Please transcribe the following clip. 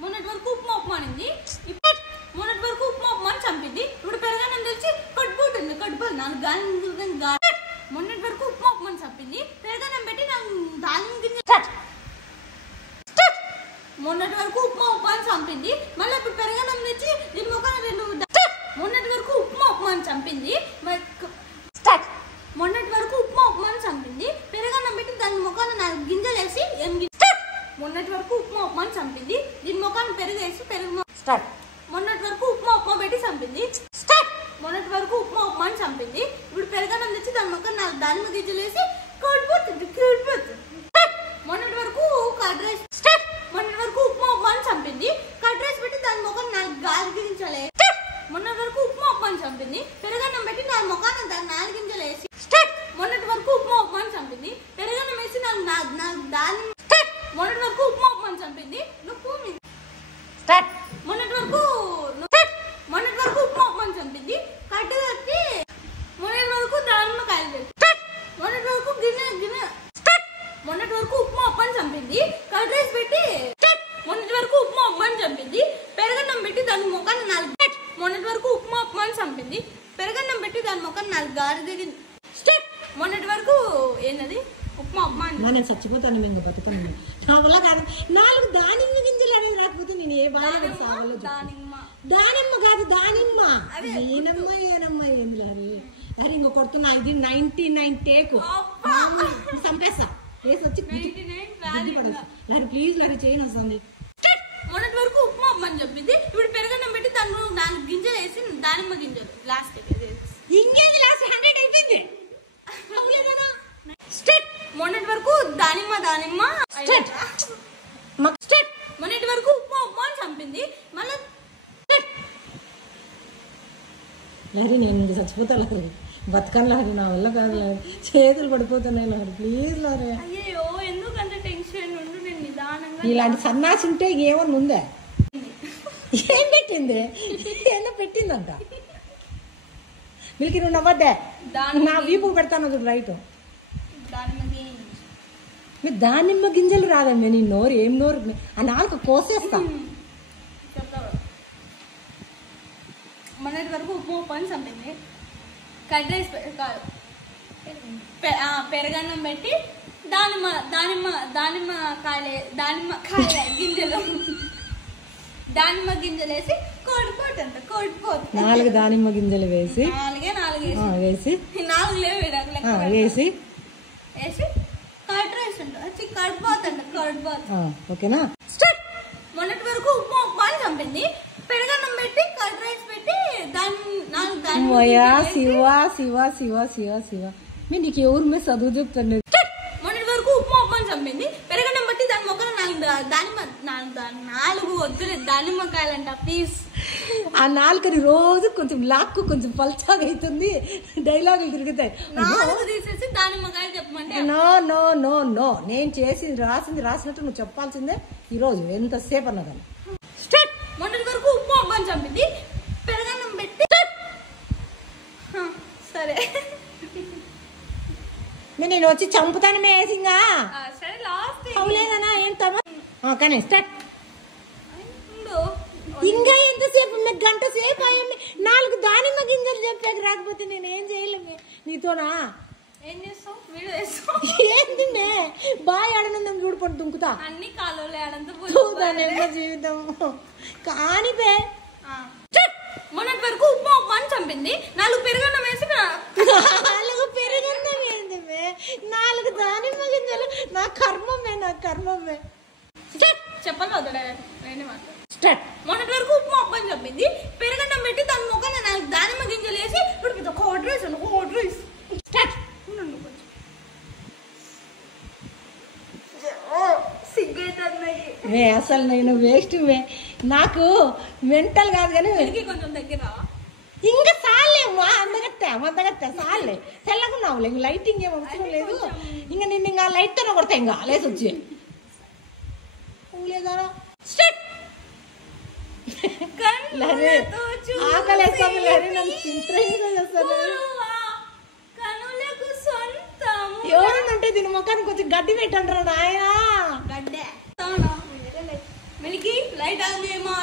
మొన్నటి వరకు ఉప్మా అనింది, మొన్నటి వరకు ఉప్మా అని చంపింది. ఇప్పుడు పెరగన్నం తెలిసి కట్టుకుంటుంది. కట్టుకోవాలి నాకు గాలి. మొన్నటి వరకు ఉప్మా అని చంపింది. పెరగన్నం పెట్టి నాకు దాని గింజ. మొన్నటి వరకు ఉప్మా అని చంపింది. మళ్ళీ ఇప్పుడు పెరగన్నం తెచ్చి దీని ముఖాన 2. మొన్నటి వరకు ఉప్మా అని చంపింది. మొన్నటి వరకు ఉప్మా అని చంపింది. పెరగన్నం పెట్టి దాని ముఖాన 4 గింజలు వేసి మొన్నటి వరకు ఉప్మా అని చంపింది. దీని ముఖాన్ని పెరుగేసి మొన్నటి వరకు ఉప్మా పెట్టి చంపింది. మొన్నటి వరకు ఉప్మా అని చంపింది. ఇప్పుడు పెరగన్నం తెచ్చి దాని ముఖాన్ని 4 దానిమ్మ గింజలు వేసి కోడిపోతుంది. మొన్నటి వరకు కర్డ్ రైస్. మొన్నటి వరకు ఉప్మా అని చంపింది. కర్డ్ రైస్ పెట్టి దాని ముఖాన్ని 4 గాలి గింజలు. మొన్నటి వరకు ఉప్మా అని చంపింది. పెరగన్నం పెట్టి దాని ముఖాన్ని 4 గింజలు వేసి మొన్నటి వరకు ఉప్మా అని చంపింది. పెరగన్నం వేసి దాని మొన్నటి వరకు ఉప్మా అని చంపింది. మొన్నటి వరకు ఉప్మా అని చంపింది. కట్టు కట్టి మొన్నటి వరకు దానిమ్మకాయలు పెట్టి మొన్నటి వరకు గిన్నె మొన్నటి వరకు ఉప్మా అని చంపింది. కర్డ్ రైస్ పెట్టి మొన్నటి వరకు ఉప్మా అని చంపింది. పెరగన్నం పెట్టి దాని ముఖాన్ని 4 మొన్నటి వరకు ఉప్మా అని చంపింది. పెరగన్నం పెట్టి దాని ముఖాన్ని 4 గాలి దిగింది. మొన్నటి వరకు ఏంటది ఉప్మా నేను చచ్చిపోతాను. మేము బతుకుతాను. నా వల్ల కాదు. 4 దానిమ్మ గింజలు అనేది రాకపోతే నేను ఏ బాగా సాగలో. దానిమ్మ కాదు దానిమ్మ. ఏనమ్మ ఏంది లారీ లారీ ఇంకో కొడుతున్నా. ఇది 99 టేకు చంపేస్తా. వేసి వచ్చి లారీ ప్లీజ్ లారీ చేయను వస్తుంది. మొన్నటి వరకు ఉప్మా అని చెప్పింది. ఇప్పుడు పెరగన్నం పెట్టి దాన్ని 4 గింజలు వేసి దానిమ్మ గింజలు లాస్ట్ ఇంకేది లాస్ట్ 100 అయిపోయింది. మొన్నటి వరకు దానిమ్మ మొన్నటి వరకు ఉప్మా అని చంపింది. మళ్ళీ లారీ నేను చచ్చిపోతా లారీ. బతకను లారీ. నా వల్ల కాదు లారీ. చేతులు పడిపోతున్నాయి లారీ. Please lorry. అయ్యో ఎందుకంత టెన్షన్ ఉండు. నేను నిదానంగా ఇలాంటి సన్నాసి ఉంటే ఏమన్నా ఉందా? ఏం పెట్టింది? ఏమన్నా పెట్టిందంట. వీళ్ళకి నువ్వు నవ్వద్దే. నా వీపు పెడతాను చూడు రైట్. మీరు దానిమ్మ గింజలు రాదమ్మే. నీ నోరు ఏం నోరు. ఆ 4 కోసేస్తా. మొన్నటి వరకు ఉప్మా అని చంపింది. కర్డ్ రైస్ పెరగన్నం పెట్టి దానిమ్మ కాయల గింజలు దానిమ్మ గింజలు వేసి కోడిపోతుంది. 4 దానిమ్మ గింజలు వేసి 4 వేసి 4 లేవు వేసి కర్డ్ రైస్ ఉంటుంది. కడిపోతుంది. ఓకేనా. మొన్నటి వరకు ఉప్మా అని చంపింది. పెరగన్నం పెట్టి కర్డ్ రైస్ పెట్టి శివ మీ నీకు ఎవరు మీద చదువు చెప్తాను. మొన్నటి వరకు ఉప్మా అని చంపింది. పెరగన్నం బట్టి దాని మొక్కలు 4 వద్దులే దానిమ్మకాయలంట ప్లీజ్. ఆ 4 రోజు కొంచెం లాక్కు కొంచెం పల్చాగా అవుతుంది. డైలాగులు తిరుగుతాయి. 4 తీసేసి దానిమ్మకాయలు చెప్పమంటే నో నేను చేసింది రాసినట్టు నువ్వు చెప్పాల్సిందే. ఈరోజు ఎంతసేపు అన్నదాన్ని. మొన్నటి వరకు ఉప్మా అని చంపింది. పెరగన్నం పెట్టి సరే నేను వచ్చి చంపుతాను మేసింగా. సరే లాస్ట్ అవులేదనా ఏంటమ్మా. కానీ స్టార్ట్. ఇంకా ఎంతసేపు? గంట సేపు అయ్యమ్మి. 4 దానిమ్మ గింజలు చెప్పాక రాకపోతే నేను ఏం చేయలేమే నీతోనా. ఏం చేస్తావు? వీడియో చేస్తావు. ఏంది మే బాయ్ ఆడనుందని చూడుకొని దుంకుతా. అన్ని కాలువలే ఆడంతా జీవితం కానీ బే. మొన్నటి వరకు ఉప్మా అని చంపింది. 4 పెరుగన్నం వేసి 4 పెరుగన్నం ఏంది మే? 4 దానిమ్మ గింజలు. నా కర్మమే. చెప్పాలి వద్దా? మొన్నటి వరకు ఉప్మా అని చెప్పింది. పెరుగన్నం పెట్టి దాని ముఖాన్ని 4 దానిమ్మ గింజలు వేసి ఇప్పుడు కోడ్ రైస్ సిగ్గుతుంది. అసలు నేను వేస్ట్. నాకు మెంటల్ కాదు కానీ కొంచెం దగ్గర ఇంకా సాలే అందగత్తే సాలే. తెల్లగున్నావులే. ఇంక లైటింగ్ ఏం అవసరం లేదు. ఇంకా నిన్ను ఇంకా లైట్ తో కొడతా. ఇంకా లేసి వచ్చి ఆకలేస్తాను లారీ. నన్ను చింత్రహింస చేస్తాను. ఎవరన్నంటే దీని ముఖానికి కొంచెం గడ్డి పెట్టండి రా నాయనా. గడ్డే మిలికి లైట్ ఆన్ చేయమా